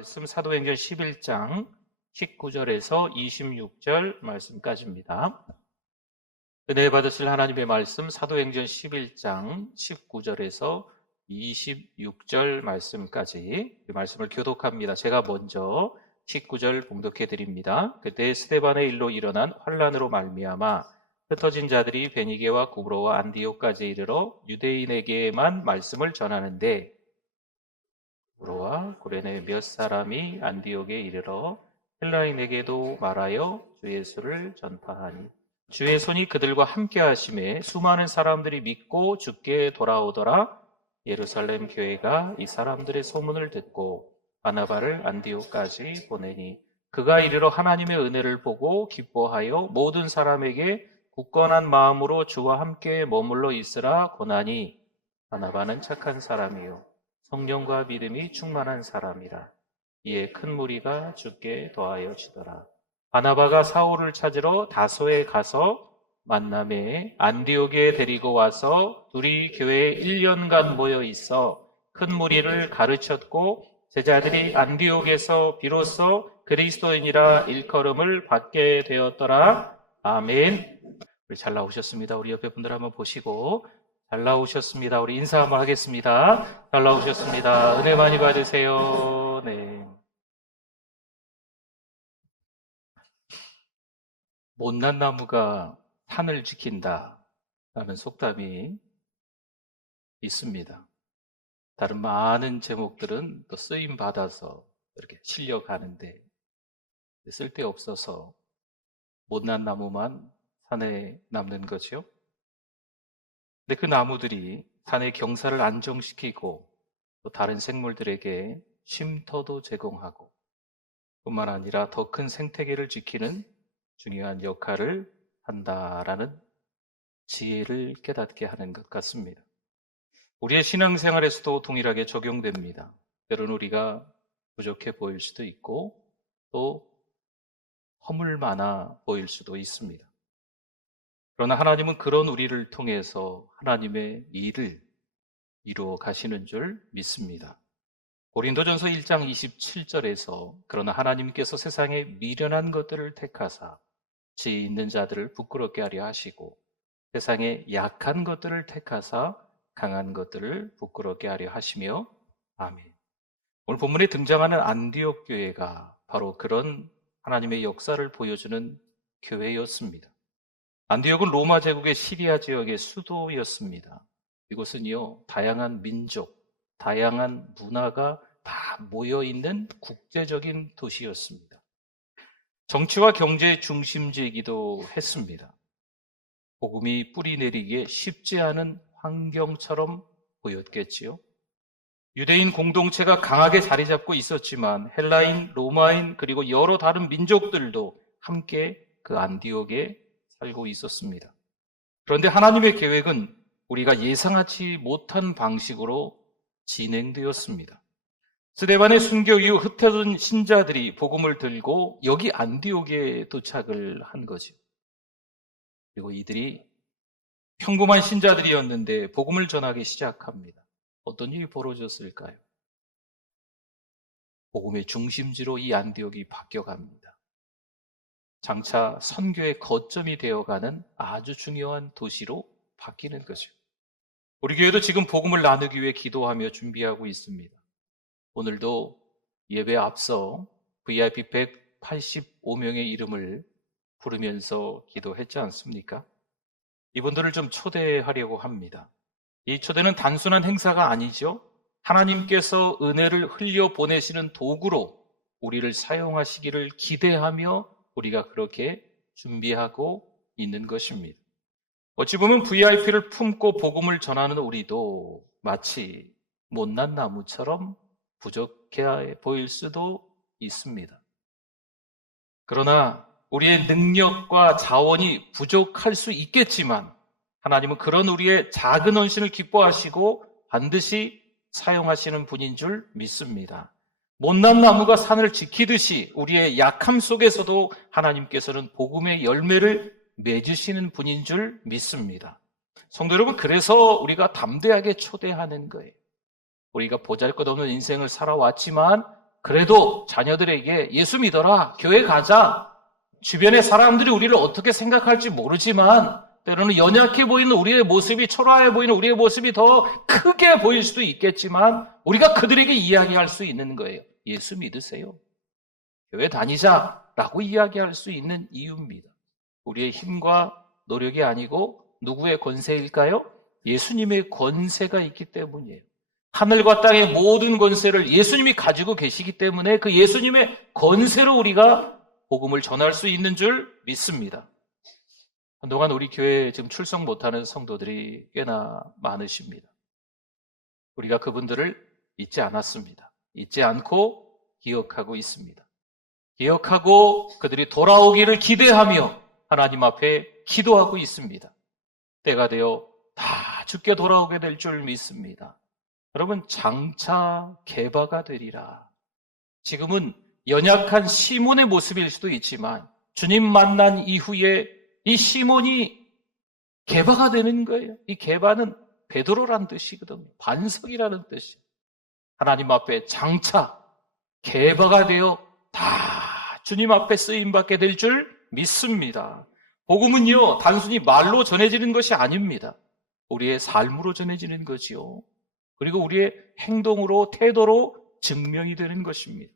말씀 사도행전 11장 19절에서 26절 말씀까지입니다. 은혜 받으실 하나님의 말씀 사도행전 11장 19절에서 26절 말씀까지 이 말씀을 교독합니다. 제가 먼저 19절 봉독해 드립니다. 그때 스데반의 일로 일어난 환란으로 말미암아 흩어진 자들이 베니게와 구브로와 안디옥까지 이르러 유대인에게만 말씀을 전하는데 구브로와 구레네 몇 사람이 안디옥에 이르러 헬라인에게도 말하여 주 예수를 전파하니 주의 손이 그들과 함께 하심에 수많은 사람들이 믿고 주께 돌아오더라. 예루살렘 교회가 이 사람들의 소문을 듣고 바나바를 안디옥까지 보내니 그가 이르러 하나님의 은혜를 보고 기뻐하여 모든 사람에게 굳건한 마음으로 주와 함께 머물러 있으라 권하니 바나바는 착한 사람이요 성령과 믿음이 충만한 사람이라. 이에 큰 무리가 주께 더하여지더라. 바나바가 사울을 찾으러 다소에 가서 만남에 안디옥에 데리고 와서 둘이 교회에 1년간 모여 있어 큰 무리를 가르쳤고 제자들이 안디옥에서 비로소 그리스도인이라 일컬음을 받게 되었더라. 아멘. 우리 잘 나오셨습니다. 우리 옆에 분들 한번 보시고 잘 나오셨습니다. 우리 인사 한번 하겠습니다. 잘 나오셨습니다. 은혜 많이 받으세요. 네. 못난 나무가 산을 지킨다 라는 속담이 있습니다. 다른 많은 제목들은 또 쓰임 받아서 이렇게 실려가는데 쓸데없어서 못난 나무만 산에 남는 거죠. 근데 그 나무들이 산의 경사를 안정시키고 또 다른 생물들에게 쉼터도 제공하고 뿐만 아니라 더 큰 생태계를 지키는 중요한 역할을 한다라는 지혜를 깨닫게 하는 것 같습니다. 우리의 신앙생활에서도 동일하게 적용됩니다. 때로는 우리가 부족해 보일 수도 있고 또 허물 많아 보일 수도 있습니다. 그러나 하나님은 그런 우리를 통해서 하나님의 일을 이루어 가시는 줄 믿습니다. 고린도전서 1장 27절에서 그러나 하나님께서 세상에 미련한 것들을 택하사 지혜 있는 자들을 부끄럽게 하려 하시고 세상에 약한 것들을 택하사 강한 것들을 부끄럽게 하려 하시며 아멘. 오늘 본문에 등장하는 안디옥 교회가 바로 그런 하나님의 역사를 보여주는 교회였습니다. 안디옥은 로마 제국의 시리아 지역의 수도였습니다. 이곳은요, 다양한 민족, 다양한 문화가 다 모여있는 국제적인 도시였습니다. 정치와 경제의 중심지이기도 했습니다. 복음이 뿌리 내리기에 쉽지 않은 환경처럼 보였겠지요. 유대인 공동체가 강하게 자리 잡고 있었지만 헬라인, 로마인 그리고 여러 다른 민족들도 함께 그 안디옥에 살고 있었습니다. 그런데 하나님의 계획은 우리가 예상하지 못한 방식으로 진행되었습니다. 스데반의 순교 이후 흩어진 신자들이 복음을 들고 여기 안디옥에 도착을 한 거죠. 그리고 이들이 평범한 신자들이었는데 복음을 전하기 시작합니다. 어떤 일이 벌어졌을까요? 복음의 중심지로 이 안디옥이 바뀌어갑니다. 장차 선교의 거점이 되어가는 아주 중요한 도시로 바뀌는 거죠. 우리 교회도 지금 복음을 나누기 위해 기도하며 준비하고 있습니다. 오늘도 예배 앞서 VIP 185명의 이름을 부르면서 기도했지 않습니까? 이분들을 좀 초대하려고 합니다. 이 초대는 단순한 행사가 아니죠. 하나님께서 은혜를 흘려 보내시는 도구로 우리를 사용하시기를 기대하며 우리가 그렇게 준비하고 있는 것입니다. 어찌 보면 VIP를 품고 복음을 전하는 우리도 마치 못난 나무처럼 부족해 보일 수도 있습니다. 그러나 우리의 능력과 자원이 부족할 수 있겠지만 하나님은 그런 우리의 작은 헌신을 기뻐하시고 반드시 사용하시는 분인 줄 믿습니다. 못난 나무가 산을 지키듯이 우리의 약함 속에서도 하나님께서는 복음의 열매를 맺으시는 분인 줄 믿습니다. 성도 여러분, 그래서 우리가 담대하게 초대하는 거예요. 우리가 보잘것없는 인생을 살아왔지만 그래도 자녀들에게 예수 믿어라, 교회 가자, 주변의 사람들이 우리를 어떻게 생각할지 모르지만 때로는 연약해 보이는 우리의 모습이, 초라해 보이는 우리의 모습이 더 크게 보일 수도 있겠지만 우리가 그들에게 이야기할 수 있는 거예요. 예수 믿으세요, 교회 다니자라고 이야기할 수 있는 이유입니다. 우리의 힘과 노력이 아니고 누구의 권세일까요? 예수님의 권세가 있기 때문이에요. 하늘과 땅의 모든 권세를 예수님이 가지고 계시기 때문에 그 예수님의 권세로 우리가 복음을 전할 수 있는 줄 믿습니다. 한동안 우리 교회에 지금 출석 못하는 성도들이 꽤나 많으십니다. 우리가 그분들을 잊지 않았습니다. 잊지 않고 기억하고 있습니다. 기억하고 그들이 돌아오기를 기대하며 하나님 앞에 기도하고 있습니다. 때가 되어 다 주께 돌아오게 될 줄 믿습니다. 여러분, 장차 개바가 되리라. 지금은 연약한 시몬의 모습일 수도 있지만 주님 만난 이후에 이 시몬이 개바가 되는 거예요. 이 개바는 베드로란 뜻이거든요. 반석이라는 뜻이에요. 하나님 앞에 장차 개바가 되어 다 주님 앞에 쓰임받게 될 줄 믿습니다. 복음은요, 단순히 말로 전해지는 것이 아닙니다. 우리의 삶으로 전해지는 거지요. 그리고 우리의 행동으로, 태도로 증명이 되는 것입니다.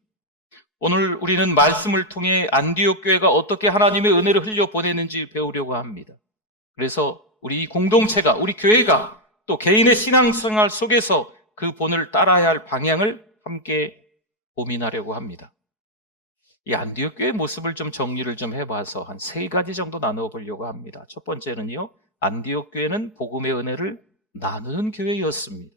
오늘 우리는 말씀을 통해 안디옥 교회가 어떻게 하나님의 은혜를 흘려보내는지 배우려고 합니다. 그래서 우리 공동체가, 우리 교회가 또 개인의 신앙생활 속에서 그 본을 따라야 할 방향을 함께 고민하려고 합니다. 이 안디옥 교회의 모습을 좀 정리를 좀 해봐서 한 3가지 정도 나눠보려고 합니다. 첫 번째는요, 안디옥 교회는 복음의 은혜를 나누는 교회였습니다.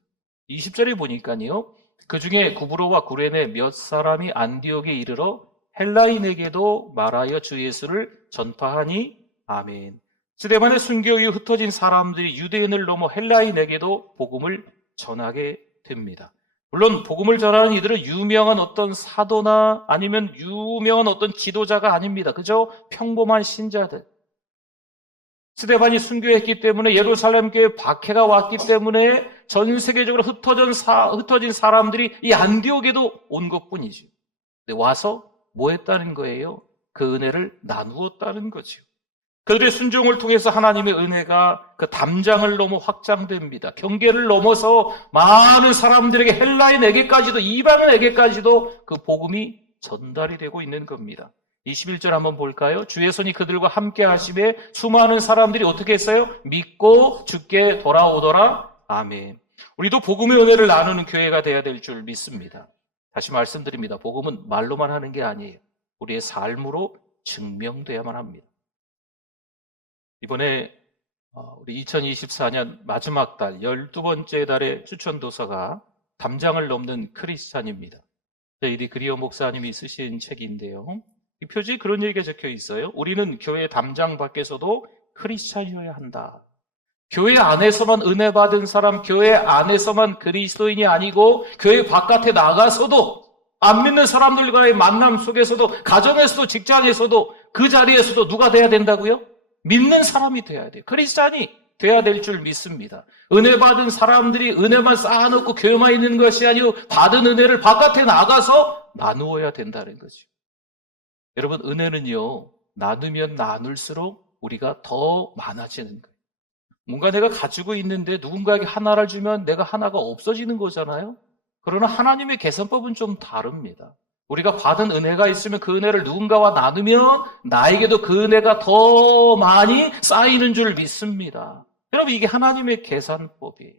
20절에 보니까요, 그 중에 구브로와 구레네 몇 사람이 안디옥에 이르러 헬라인에게도 말하여 주 예수를 전파하니 아멘. 스데반의 순교 이후 흩어진 사람들이 유대인을 넘어 헬라인에게도 복음을 전하게 됩니다. 물론 복음을 전하는 이들은 유명한 어떤 사도나 아니면 유명한 어떤 지도자가 아닙니다. 그저 평범한 신자들. 스데반이 순교했기 때문에 예루살렘 교회에 박해가 왔기 때문에 전 세계적으로 흩어진 사람들이 이 안디옥에도 온 것뿐이죠. 근데 와서 뭐 했다는 거예요? 그 은혜를 나누었다는 거죠. 그들의 순종을 통해서 하나님의 은혜가 그 담장을 넘어 확장됩니다. 경계를 넘어서 많은 사람들에게, 헬라인에게까지도, 이방인에게까지도 그 복음이 전달이 되고 있는 겁니다. 21절 한번 볼까요? 주의 손이 그들과 함께 하심에 수많은 사람들이 어떻게 했어요? 믿고 주께 돌아오더라. 아멘. 우리도 복음의 은혜를 나누는 교회가 되어야 될 줄 믿습니다. 다시 말씀드립니다. 복음은 말로만 하는 게 아니에요. 우리의 삶으로 증명돼야만 합니다. 이번에 우리 2024년 마지막 달 12번째 달의 추천도서가 담장을 넘는 크리스찬입니다. 저희 그리어 목사님이 쓰신 책인데요. 이 표지에 그런 얘기가 적혀 있어요. 우리는 교회 담장 밖에서도 크리스찬이어야 한다. 교회 안에서만 은혜 받은 사람, 교회 안에서만 그리스도인이 아니고 교회 바깥에 나가서도 안 믿는 사람들과의 만남 속에서도, 가정에서도, 직장에서도, 그 자리에서도 누가 돼야 된다고요? 믿는 사람이 돼야 돼요. 크리스찬이 돼야 될 줄 믿습니다. 은혜 받은 사람들이 은혜만 쌓아놓고 교회만 있는 것이 아니고 받은 은혜를 바깥에 나가서 나누어야 된다는 거죠. 여러분, 은혜는요, 나누면 나눌수록 우리가 더 많아지는 거예요. 뭔가 내가 가지고 있는데 누군가에게 하나를 주면 내가 하나가 없어지는 거잖아요. 그러나 하나님의 계산법은 좀 다릅니다. 우리가 받은 은혜가 있으면 그 은혜를 누군가와 나누면 나에게도 그 은혜가 더 많이 쌓이는 줄 믿습니다. 여러분, 이게 하나님의 계산법이에요.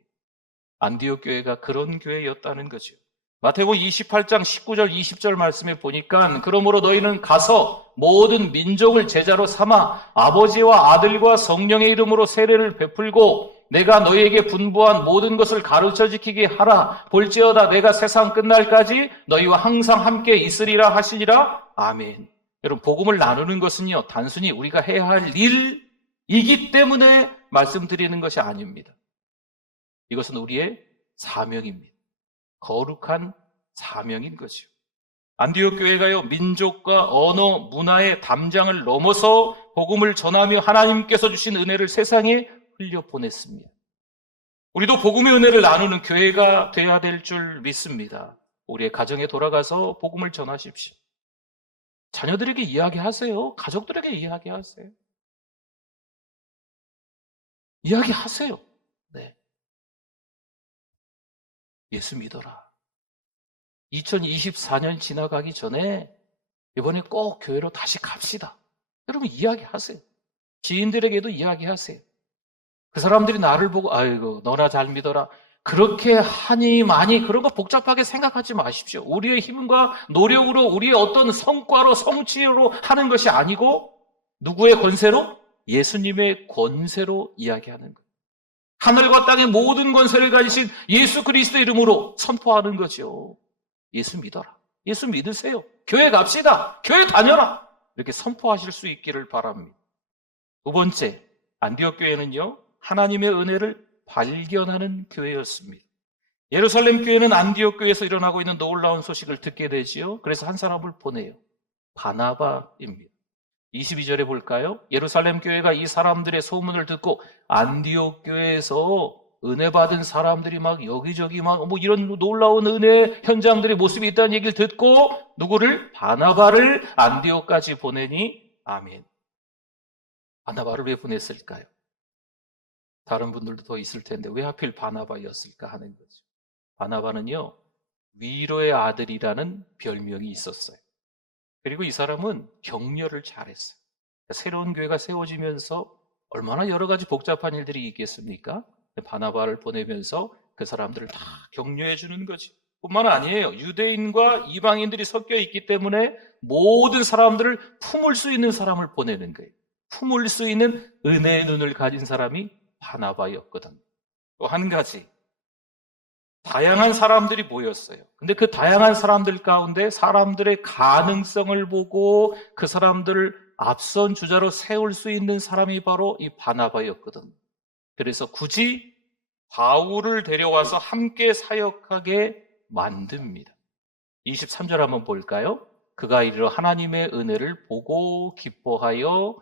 안디옥 교회가 그런 교회였다는 거죠. 마태복음 28장 19절 20절 말씀에 보니까 그러므로 너희는 가서 모든 민족을 제자로 삼아 아버지와 아들과 성령의 이름으로 세례를 베풀고 내가 너희에게 분부한 모든 것을 가르쳐 지키게 하라. 볼지어다 내가 세상 끝날까지 너희와 항상 함께 있으리라 하시리라. 아멘. 여러분, 복음을 나누는 것은요, 단순히 우리가 해야 할 일이기 때문에 말씀드리는 것이 아닙니다. 이것은 우리의 사명입니다. 거룩한 사명인 거죠. 안디옥 교회가요, 민족과 언어, 문화의 담장을 넘어서 복음을 전하며 하나님께서 주신 은혜를 세상에 흘려보냈습니다. 우리도 복음의 은혜를 나누는 교회가 되어야 될 줄 믿습니다. 우리의 가정에 돌아가서 복음을 전하십시오. 자녀들에게 이야기하세요. 가족들에게 이야기하세요. 이야기하세요. 네. 예수 믿어라. 2024년 지나가기 전에 이번에 꼭 교회로 다시 갑시다. 여러분 이야기하세요. 지인들에게도 이야기하세요. 그 사람들이 나를 보고 아이고 너나 잘 믿어라. 그렇게 하니 많이 그런 거 복잡하게 생각하지 마십시오. 우리의 힘과 노력으로 우리의 어떤 성과로 성취로 하는 것이 아니고 누구의 권세로? 예수님의 권세로 이야기하는 거예요. 하늘과 땅의 모든 권세를 가지신 예수 그리스도 이름으로 선포하는 거죠. 예수 믿어라. 예수 믿으세요. 교회 갑시다. 교회 다녀라. 이렇게 선포하실 수 있기를 바랍니다. 두 번째, 안디옥 교회는요, 하나님의 은혜를 발견하는 교회였습니다. 예루살렘 교회는 안디옥 교회에서 일어나고 있는 놀라운 소식을 듣게 되지요. 그래서 한 사람을 보내요. 바나바입니다. 22절에 볼까요? 예루살렘 교회가 이 사람들의 소문을 듣고 안디옥 교회에서 은혜 받은 사람들이 막 여기저기 막 뭐 이런 놀라운 은혜 현장들의 모습이 있다는 얘기를 듣고 누구를? 바나바를 안디옥까지 보내니 아멘. 바나바를 왜 보냈을까요? 다른 분들도 더 있을 텐데 왜 하필 바나바였을까 하는 거죠. 바나바는요, 위로의 아들이라는 별명이 있었어요. 그리고 이 사람은 격려를 잘했어요. 새로운 교회가 세워지면서 얼마나 여러 가지 복잡한 일들이 있겠습니까? 바나바를 보내면서 그 사람들을 다 격려해 주는 거지. 뿐만 아니에요. 유대인과 이방인들이 섞여 있기 때문에 모든 사람들을 품을 수 있는 사람을 보내는 거예요. 품을 수 있는 은혜의 눈을 가진 사람이 바나바였거든. 또 한 가지, 다양한 사람들이 모였어요. 근데 그 다양한 사람들 가운데 사람들의 가능성을 보고 그 사람들을 앞선 주자로 세울 수 있는 사람이 바로 이 바나바였거든. 그래서 굳이 바울을 데려와서 함께 사역하게 만듭니다. 23절 한번 볼까요? 그가 이르러 하나님의 은혜를 보고 기뻐하여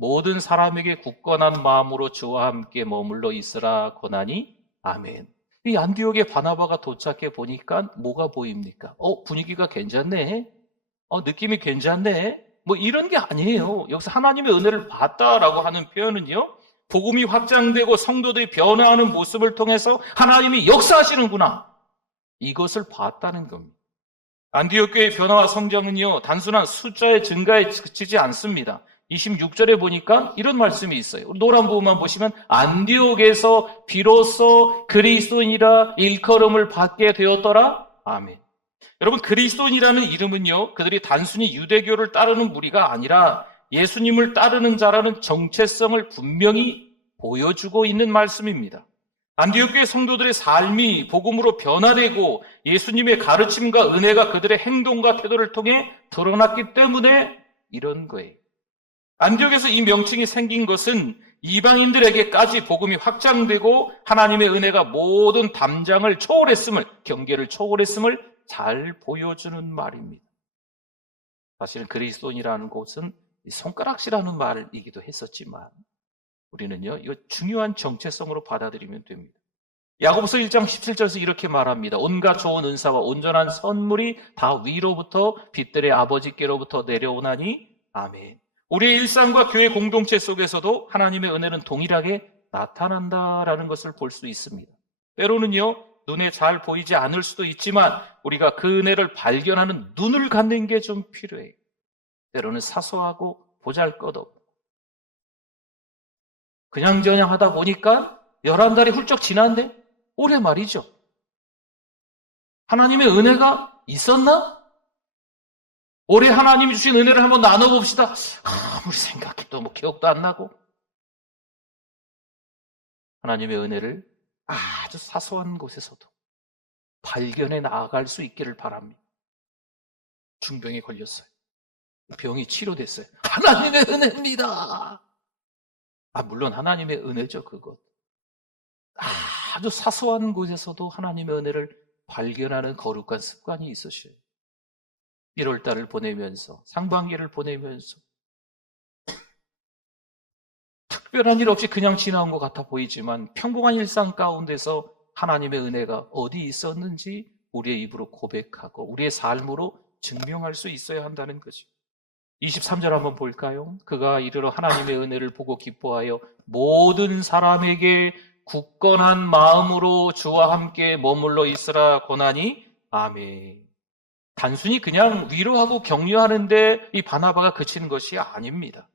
모든 사람에게 굳건한 마음으로 주와 함께 머물러 있으라 권하니 아멘. 이 안디옥에 바나바가 도착해 보니까 뭐가 보입니까? 분위기가 괜찮네. 느낌이 괜찮네. 뭐 이런 게 아니에요. 여기서 하나님의 은혜를 봤다라고 하는 표현은요, 복음이 확장되고 성도들이 변화하는 모습을 통해서 하나님이 역사하시는구나, 이것을 봤다는 겁니다. 안디옥 교회의 변화와 성장은요, 단순한 숫자의 증가에 그치지 않습니다. 26절에 보니까 이런 말씀이 있어요. 노란 부분만 보시면 안디옥에서 비로소 그리스도인이라 일컬음을 받게 되었더라. 아멘. 여러분, 그리스도인이라는 이름은요, 그들이 단순히 유대교를 따르는 무리가 아니라 예수님을 따르는 자라는 정체성을 분명히 보여주고 있는 말씀입니다. 안디옥 교회 성도들의 삶이 복음으로 변화되고 예수님의 가르침과 은혜가 그들의 행동과 태도를 통해 드러났기 때문에 이런 거예요. 안디옥에서 이 명칭이 생긴 것은 이방인들에게까지 복음이 확장되고 하나님의 은혜가 모든 담장을 초월했음을, 경계를 초월했음을 잘 보여주는 말입니다. 사실은 그리스도인이라는 곳은 손가락질하는 말이기도 했었지만 우리는요, 이거 중요한 정체성으로 받아들이면 됩니다. 야고보서 1장 17절에서 이렇게 말합니다. 온갖 좋은 은사와 온전한 선물이 다 위로부터 빛들의 아버지께로부터 내려오나니 아멘. 우리의 일상과 교회 공동체 속에서도 하나님의 은혜는 동일하게 나타난다라는 것을 볼 수 있습니다. 때로는요, 눈에 잘 보이지 않을 수도 있지만 우리가 그 은혜를 발견하는 눈을 갖는 게 좀 필요해요. 때로는 사소하고 보잘것없고 그냥저냥 하다 보니까 11달이 훌쩍 지났는데 올해 말이죠. 하나님의 은혜가 있었나? 올해 하나님이 주신 은혜를 한번 나눠봅시다. 아무리 생각해도 기억도 안 나고. 하나님의 은혜를 아주 사소한 곳에서도 발견해 나아갈 수 있기를 바랍니다. 중병에 걸렸어요. 병이 치료됐어요. 하나님의 은혜입니다. 물론 하나님의 은혜죠, 그것. 아주 사소한 곳에서도 하나님의 은혜를 발견하는 거룩한 습관이 있으셔요. 1월달을 보내면서, 상반기를 보내면서 특별한 일 없이 그냥 지나온 것 같아 보이지만 평범한 일상 가운데서 하나님의 은혜가 어디 있었는지 우리의 입으로 고백하고 우리의 삶으로 증명할 수 있어야 한다는 거죠. 23절 한번 볼까요? 그가 이르러 하나님의 은혜를 보고 기뻐하여 모든 사람에게 굳건한 마음으로 주와 함께 머물러 있으라 권하니 아멘. 단순히 그냥 위로하고 격려하는데 이 바나바가 그치는 것이 아닙니다.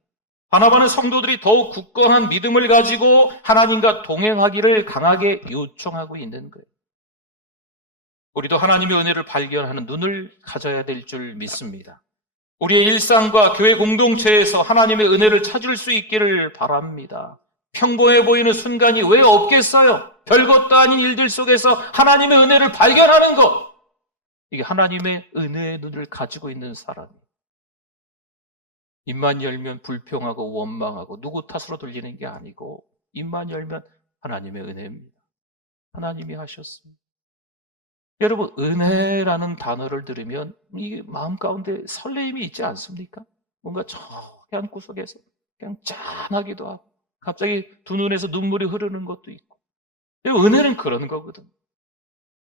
바나바는 성도들이 더욱 굳건한 믿음을 가지고 하나님과 동행하기를 강하게 요청하고 있는 거예요. 우리도 하나님의 은혜를 발견하는 눈을 가져야 될 줄 믿습니다. 우리의 일상과 교회 공동체에서 하나님의 은혜를 찾을 수 있기를 바랍니다. 평범해 보이는 순간이 왜 없겠어요? 별것도 아닌 일들 속에서 하나님의 은혜를 발견하는 것. 이게 하나님의 은혜의 눈을 가지고 있는 사람이에요. 입만 열면 불평하고 원망하고 누구 탓으로 돌리는 게 아니고 입만 열면 하나님의 은혜입니다. 하나님이 하셨습니다. 여러분, 은혜라는 단어를 들으면 이 마음 가운데 설레임이 있지 않습니까? 뭔가 저기 한 구석에서 그냥 짠하기도 하고 갑자기 두 눈에서 눈물이 흐르는 것도 있고. 은혜는 그런 거거든.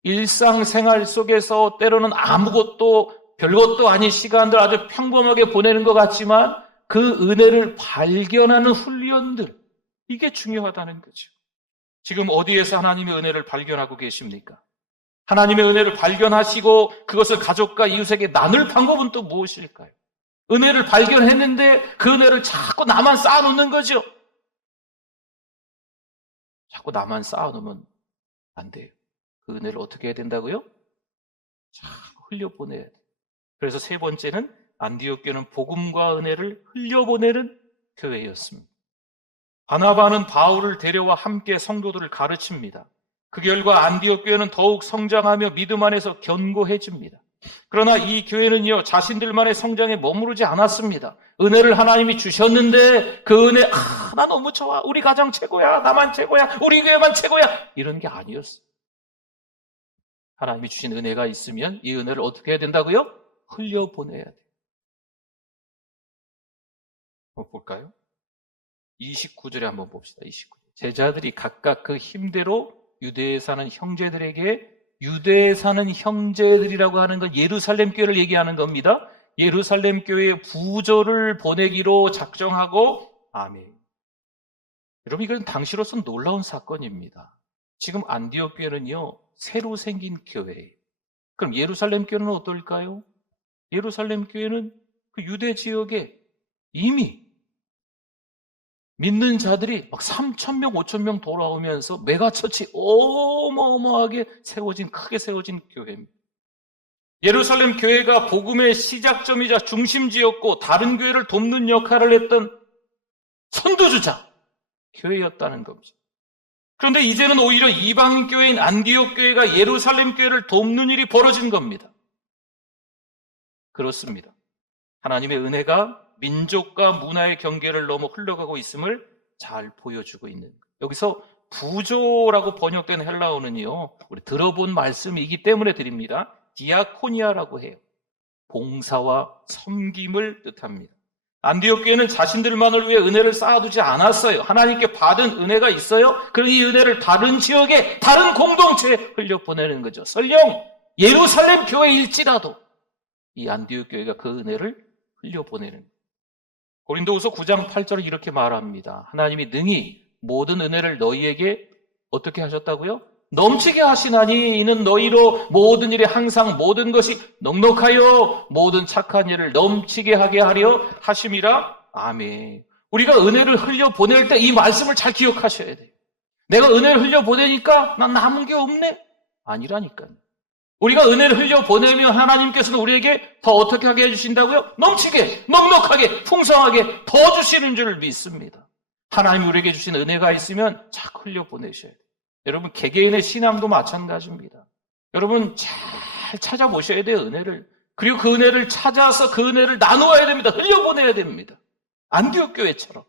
일상생활 속에서 때로는 아무것도 별것도 아닌 시간들 아주 평범하게 보내는 것 같지만 그 은혜를 발견하는 훈련들, 이게 중요하다는 거죠. 지금 어디에서 하나님의 은혜를 발견하고 계십니까? 하나님의 은혜를 발견하시고 그것을 가족과 이웃에게 나눌 방법은 또 무엇일까요? 은혜를 발견했는데 그 은혜를 자꾸 나만 쌓아놓는 거죠. 자꾸 나만 쌓아놓으면 안 돼요. 그 은혜를 어떻게 해야 된다고요? 자꾸 흘려보내야 돼요. 그래서 세 번째는 안디옥 교회는 복음과 은혜를 흘려보내는 교회였습니다. 바나바는 바울을 데려와 함께 성도들을 가르칩니다. 그 결과 안디옥 교회는 더욱 성장하며 믿음 안에서 견고해집니다. 그러나 이 교회는요, 자신들만의 성장에 머무르지 않았습니다. 은혜를 하나님이 주셨는데 그 은혜, 나 너무 좋아, 우리 가정 최고야, 나만 최고야, 우리 교회만 최고야, 이런 게 아니었어요. 하나님이 주신 은혜가 있으면 이 은혜를 어떻게 해야 된다고요? 흘려보내야 돼요. 한번 볼까요? 29절에 한번 봅시다. 29절. 제자들이 각각 그 힘대로 유대에 사는 형제들에게, 유대에 사는 형제들이라고 하는 건 예루살렘 교회를 얘기하는 겁니다. 예루살렘 교회에 부조를 보내기로 작정하고, 아멘. 여러분, 이건 당시로서는 놀라운 사건입니다. 지금 안디옥 교회는요, 새로 생긴 교회예요. 그럼 예루살렘 교회는 어떨까요? 예루살렘 교회는 그 유대 지역에 이미 믿는 자들이 막 3,000명, 5,000명 돌아오면서 메가처치 어마어마하게 세워진, 크게 세워진 교회입니다. 예루살렘 교회가 복음의 시작점이자 중심지였고 다른 교회를 돕는 역할을 했던 선두주자 교회였다는 겁니다. 그런데 이제는 오히려 이방인 교회인 안디옥 교회가 예루살렘 교회를 돕는 일이 벌어진 겁니다. 그렇습니다. 하나님의 은혜가 민족과 문화의 경계를 넘어 흘러가고 있음을 잘 보여주고 있는 거예요. 여기서 부조라고 번역된 헬라어는요, 우리 들어본 말씀이기 때문에 드립니다. 디아코니아라고 해요. 봉사와 섬김을 뜻합니다. 안디옥 교회는 자신들만을 위해 은혜를 쌓아두지 않았어요. 하나님께 받은 은혜가 있어요. 그럼 이 은혜를 다른 지역에, 다른 공동체에 흘려보내는 거죠. 설령 예루살렘 교회일지라도 이 안디옥 교회가 그 은혜를 흘려보내는 거예요. 고린도후서 9장 8절을 이렇게 말합니다. 하나님이 능히 모든 은혜를 너희에게 어떻게 하셨다고요? 넘치게 하시나니 이는 너희로 모든 일에 항상 모든 것이 넉넉하여 모든 착한 일을 넘치게 하게 하려 하심이라. 아멘. 우리가 은혜를 흘려보낼 때 이 말씀을 잘 기억하셔야 돼요. 내가 은혜를 흘려보내니까 난 남은 게 없네? 아니라니까요. 우리가 은혜를 흘려보내면 하나님께서는 우리에게 더 어떻게 하게 해주신다고요? 넘치게, 넉넉하게, 풍성하게 더 주시는 줄 믿습니다. 하나님 우리에게 주신 은혜가 있으면 자꾸 흘려보내셔야 돼요. 여러분, 개개인의 신앙도 마찬가지입니다. 여러분, 잘 찾아보셔야 돼요, 은혜를. 그리고 그 은혜를 찾아서 그 은혜를 나누어야 됩니다. 흘려보내야 됩니다. 안디옥 교회처럼.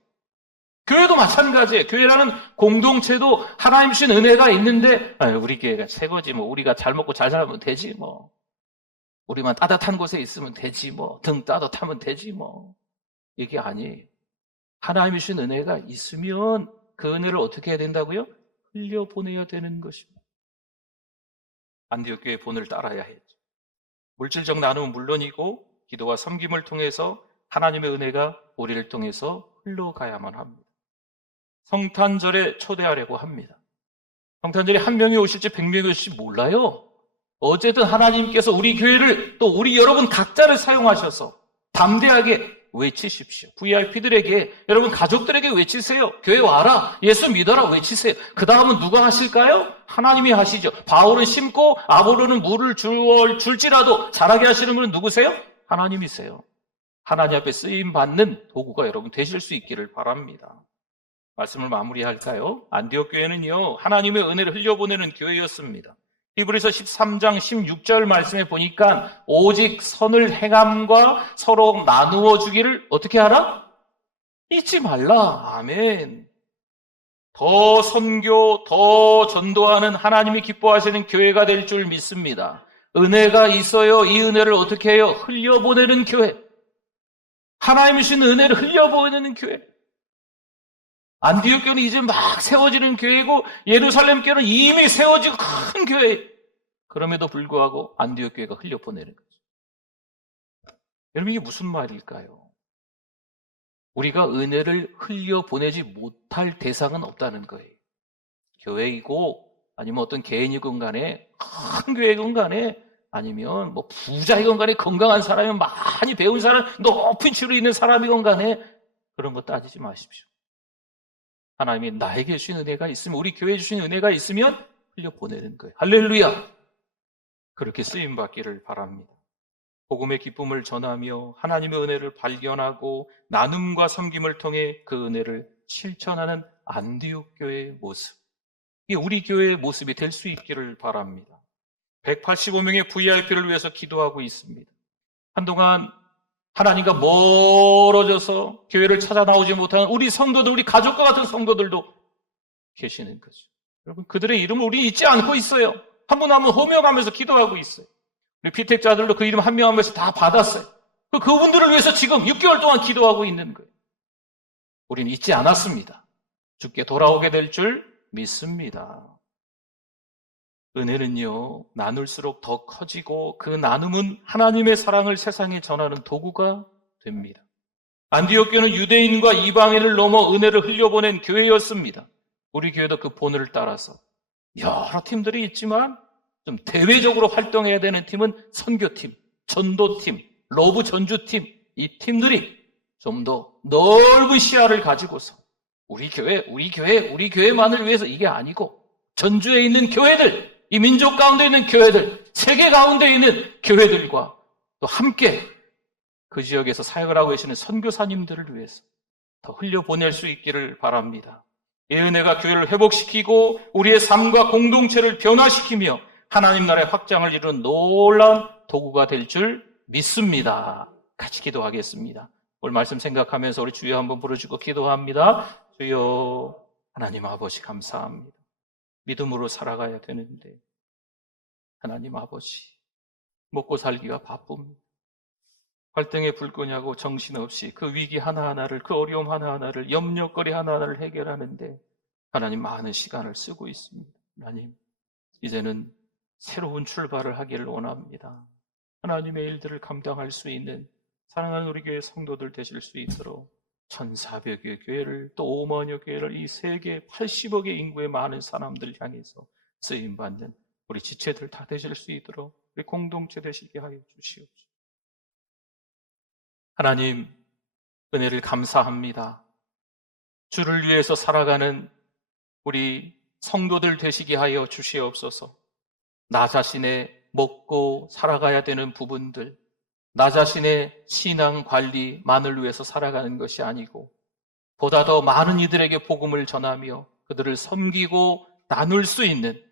교회도 마찬가지예요. 교회라는 공동체도 하나님 주신 은혜가 있는데, 우리 교회가 최고지, 뭐, 우리가 잘 먹고 잘 살면 되지, 뭐. 우리만 따뜻한 곳에 있으면 되지, 뭐. 등 따뜻하면 되지, 뭐. 이게 아니에요. 하나님 주신 은혜가 있으면 그 은혜를 어떻게 해야 된다고요? 흘려보내야 되는 것입니다. 안디옥 교회 본을 따라야 했죠. 물질적 나눔은 물론이고 기도와 섬김을 통해서 하나님의 은혜가 우리를 통해서 흘러가야만 합니다. 성탄절에 초대하려고 합니다. 성탄절에 한 명이 오실지 100명이 오실지 몰라요. 어쨌든 하나님께서 우리 교회를 또 우리 여러분 각자를 사용하셔서 담대하게 외치십시오. VIP들에게, 여러분 가족들에게 외치세요. 교회 와라, 예수 믿어라 외치세요. 그 다음은 누가 하실까요? 하나님이 하시죠. 바울은 심고 아볼로는 물을 줄지라도 자라게 하시는 분은 누구세요? 하나님이세요. 하나님 앞에 쓰임받는 도구가 여러분 되실 수 있기를 바랍니다. 말씀을 마무리할까요? 안디옥 교회는요, 하나님의 은혜를 흘려보내는 교회였습니다. 히브리서 13장 16절 말씀에 보니까 오직 선을 행함과 서로 나누어 주기를 어떻게 하라? 잊지 말라. 아멘. 더 선교, 더 전도하는 하나님이 기뻐하시는 교회가 될 줄 믿습니다. 은혜가 있어요. 이 은혜를 어떻게 해요? 흘려보내는 교회. 하나님이 주신 은혜를 흘려보내는 교회. 안디옥 교회는 이제 막 세워지는 교회고 예루살렘 교회는 이미 세워지고 큰 교회. 그럼에도 불구하고 안디옥 교회가 흘려보내는 거죠. 여러분 이게 무슨 말일까요? 우리가 은혜를 흘려보내지 못할 대상은 없다는 거예요. 교회이고 아니면 어떤 개인이건 간에 큰 교회이건 간에 아니면 뭐 부자이건 간에 건강한 사람이면 많이 배운 사람 높은 치로 있는 사람이건 간에 그런 거 따지지 마십시오. 하나님이 나에게 주신 은혜가 있으면 우리 교회에 주신 은혜가 있으면 흘려보내는 거예요. 할렐루야. 그렇게 쓰임받기를 바랍니다. 복음의 기쁨을 전하며 하나님의 은혜를 발견하고 나눔과 섬김을 통해 그 은혜를 실천하는 안디옥 교회의 모습, 이게 우리 교회의 모습이 될 수 있기를 바랍니다. 185명의 VIP를 위해서 기도하고 있습니다. 한동안 하나님과 멀어져서 교회를 찾아 나오지 못하는 우리 성도들, 우리 가족과 같은 성도들도 계시는 거죠. 여러분 그들의 이름을 우리 잊지 않고 있어요. 한 분 한 분 호명하면서 기도하고 있어요. 우리 피택자들도 그 이름 한 명 한 명씩 다 받았어요. 그분들을 위해서 지금 6개월 동안 기도하고 있는 거예요. 우리는 잊지 않았습니다. 주께 돌아오게 될 줄 믿습니다. 은혜는요, 나눌수록 더 커지고 그 나눔은 하나님의 사랑을 세상에 전하는 도구가 됩니다. 안디옥 교회는 유대인과 이방인을 넘어 은혜를 흘려보낸 교회였습니다. 우리 교회도 그 본을 따라서 여러 팀들이 있지만 좀 대외적으로 활동해야 되는 팀은 선교팀, 전도팀, 러브 전주팀, 이 팀들이 좀 더 넓은 시야를 가지고서 우리 교회만을 위해서 이게 아니고 전주에 있는 교회들, 이 민족 가운데 있는 교회들, 세계 가운데 있는 교회들과 또 함께 그 지역에서 사역을 하고 계시는 선교사님들을 위해서 더 흘려보낼 수 있기를 바랍니다. 이 은혜가 교회를 회복시키고 우리의 삶과 공동체를 변화시키며 하나님 나라의 확장을 이루는 놀라운 도구가 될 줄 믿습니다. 같이 기도하겠습니다. 오늘 말씀 생각하면서 우리 주여 한번 부르시고 기도합니다. 주여, 하나님 아버지 감사합니다. 믿음으로 살아가야 되는데 하나님 아버지 먹고 살기가 바쁩니다. 갈등에 불 끄냐고 정신없이 그 위기 하나하나를, 그 어려움 하나하나를, 염려거리 하나하나를 해결하는데 하나님 많은 시간을 쓰고 있습니다. 하나님 이제는 새로운 출발을 하기를 원합니다. 하나님의 일들을 감당할 수 있는 사랑하는 우리 교회 성도들 되실 수 있도록 1,400여 교회를 또 5만여 교회를 이 세계 80억의 인구의 많은 사람들 향해서 쓰임받는 우리 지체들 다 되실 수 있도록 우리 공동체 되시게 하여 주시옵소서. 하나님 은혜를 감사합니다. 주를 위해서 살아가는 우리 성도들 되시게 하여 주시옵소서. 나 자신의 먹고 살아가야 되는 부분들, 나 자신의 신앙 관리만을 위해서 살아가는 것이 아니고 보다 더 많은 이들에게 복음을 전하며 그들을 섬기고 나눌 수 있는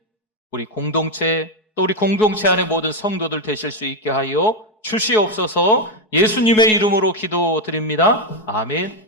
우리 공동체, 또 우리 공동체 안의 모든 성도들 되실 수 있게 하여 주시옵소서. 예수님의 이름으로 기도드립니다. 아멘.